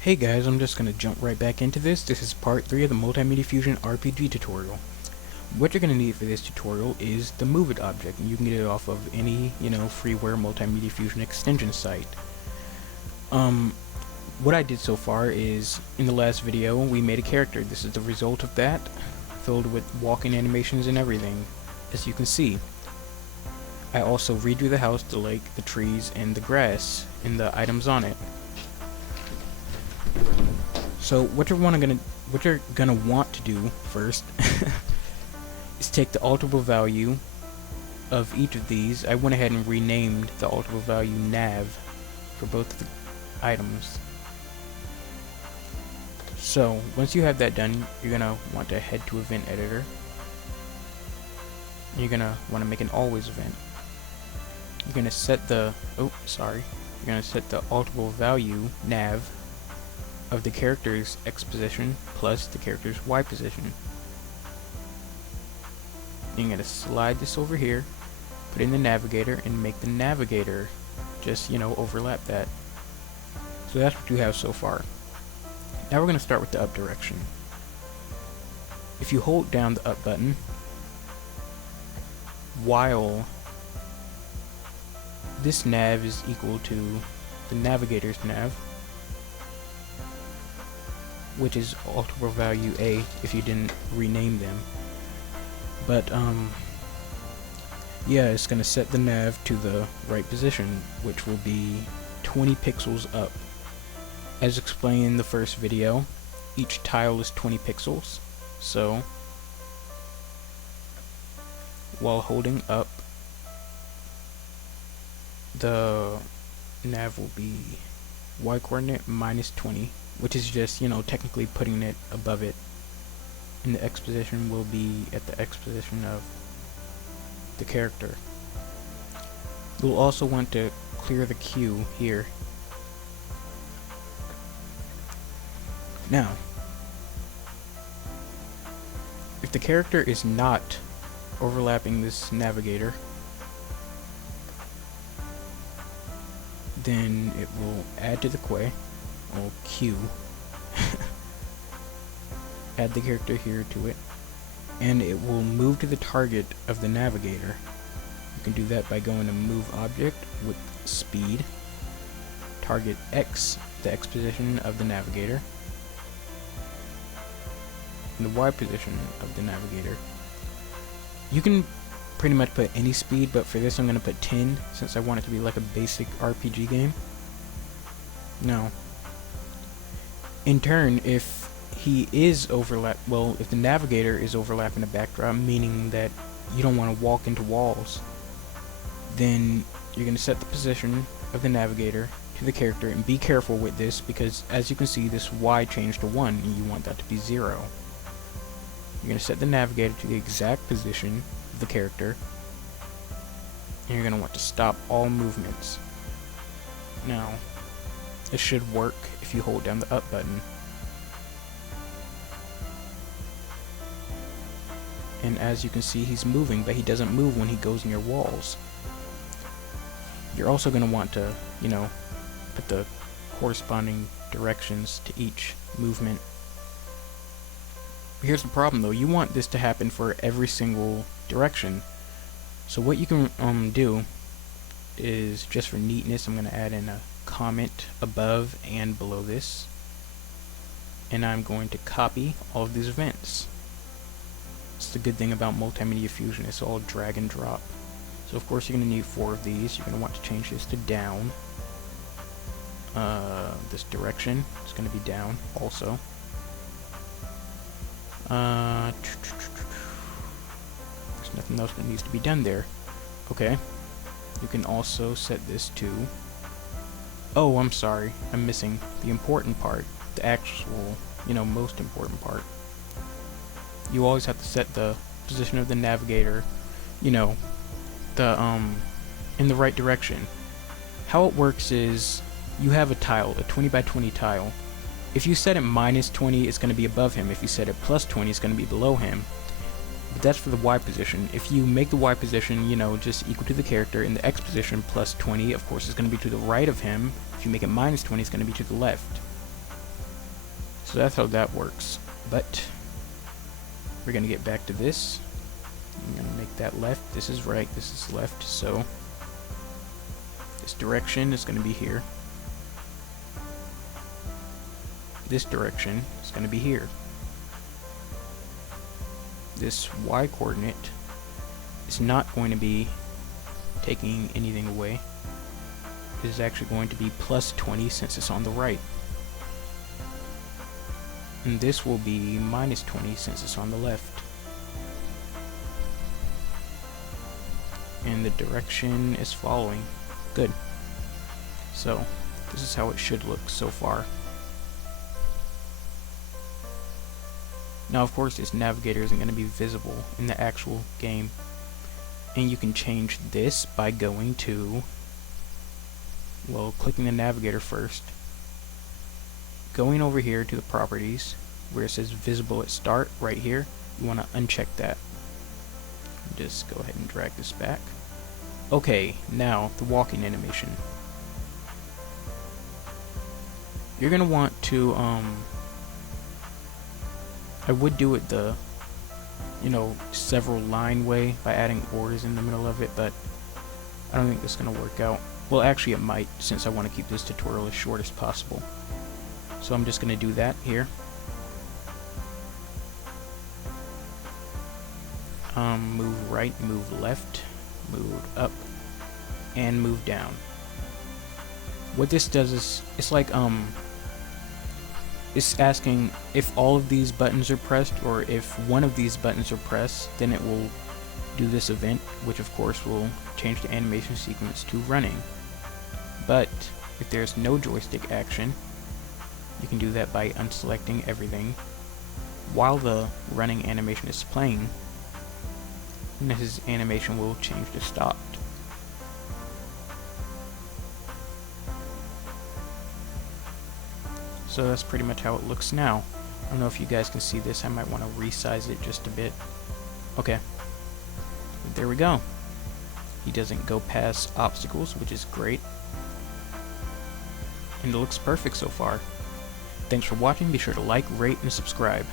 Hey guys, I'm just going to jump right back into this. This is part 3 of the Multimedia Fusion RPG tutorial. What you're going to need for this tutorial is the Move It object, and you can get it off of any, freeware Multimedia Fusion extension site. What I did so far is, in the last video, we made a character. This is the result of that, filled with walking animations and everything, as you can see. I also redrew the house, the lake, the trees, and the grass, and the items on it. So what you're gonna want to do first is take the alterable value of each of these. I went ahead and renamed the alterable value nav for both of the items. So once you have that done, you're gonna want to head to event editor. You're gonna want to make an always event. You're gonna set the You're gonna set the alterable value nav of the character's X position plus the character's Y position. You're going to slide this over here, put in the navigator, and make the navigator just, overlap that. So that's what you have so far. Now we're going to start with the up direction. If you hold down the up button while this nav is equal to the navigator's nav, which is alterable value A if you didn't rename them. But yeah, it's gonna set the nav to the right position, which will be 20 pixels up. As explained in the first video, each tile is 20 pixels, so while holding up, the nav will be Y coordinate minus 20, which is just, technically putting it above it. And the X position will be at the X position of the character. You'll also want to clear the queue here. Now, if the character is not overlapping this navigator, then it will add to the queue, add the character here to it, and it will move to the target of the navigator. You can do that by going to move object with speed, target X, the X position of the navigator, and the Y position of the navigator. You can pretty much put any speed, but for this I'm going to put 10 since I want it to be like a basic RPG game. Now, in turn, if if the navigator is overlapping the backdrop, meaning that you don't want to walk into walls, then you're going to set the position of the navigator to the character, and be careful with this because as you can see, this Y changed to 1 and you want that to be 0. You're going to set the navigator to the exact position of the character, and you're going to want to stop all movements. Now, this should work if you hold down the up button. And as you can see, he's moving, but he doesn't move when he goes near walls. You're also going to want to, put the corresponding directions to each movement. But here's the problem though, you want this to happen for every single direction. So what you can do is, just for neatness, I'm going to add in a comment above and below this. And I'm going to copy all of these events. It's the good thing about Multimedia Fusion, it's all drag and drop. So of course you're going to need 4 of these. You're going to want to change this to down. This direction is going to be down also. There's nothing else that needs to be done there. Okay. You can also set this to... Oh, I'm sorry. I'm missing the important part. The actual, most important part. You always have to set the position of the navigator, in the right direction. How it works is, you have a tile, a 20 by 20 tile. If you set it minus 20, it's going to be above him. If you set it plus 20, it's going to be below him. But that's for the Y position. If you make the Y position, just equal to the character, and the X position plus 20, of course, is going to be to the right of him. If you make it minus 20, it's going to be to the left. So that's how that works. But we're gonna get back to this. I'm gonna make that left. This is right. This is left. So this direction is gonna be here. This direction is gonna be here. This y coordinate is not going to be taking anything away. It is actually going to be plus 20 since it's on the right. And this will be minus 20 since it's on the left. And the direction is following. Good. So, this is how it should look so far. Now, of course, this navigator isn't going to be visible in the actual game. And you can change this by going to, well, clicking the navigator first. Going over here to the properties, where it says visible at start, right here, you want to uncheck that. Just go ahead and drag this back. Okay, now the walking animation. You're going to want to, I would do it the, several line way by adding ors in the middle of it, but I don't think this is going to work out. Well, actually it might, since I want to keep this tutorial as short as possible. So I'm just going to do that here. Move right, move left, move up, and move down. What this does is, it's like, it's asking if all of these buttons are pressed, or if one of these buttons are pressed, then it will do this event, which of course will change the animation sequence to running. But if there's no joystick action, you can do that by unselecting everything while the running animation is playing, and his animation will change to stopped. So that's pretty much how it looks now. I don't know if you guys can see this. I might want to resize it just a bit. Okay. But there we go. He doesn't go past obstacles, which is great. And it looks perfect so far. Thanks for watching. Be sure to like, rate, and subscribe.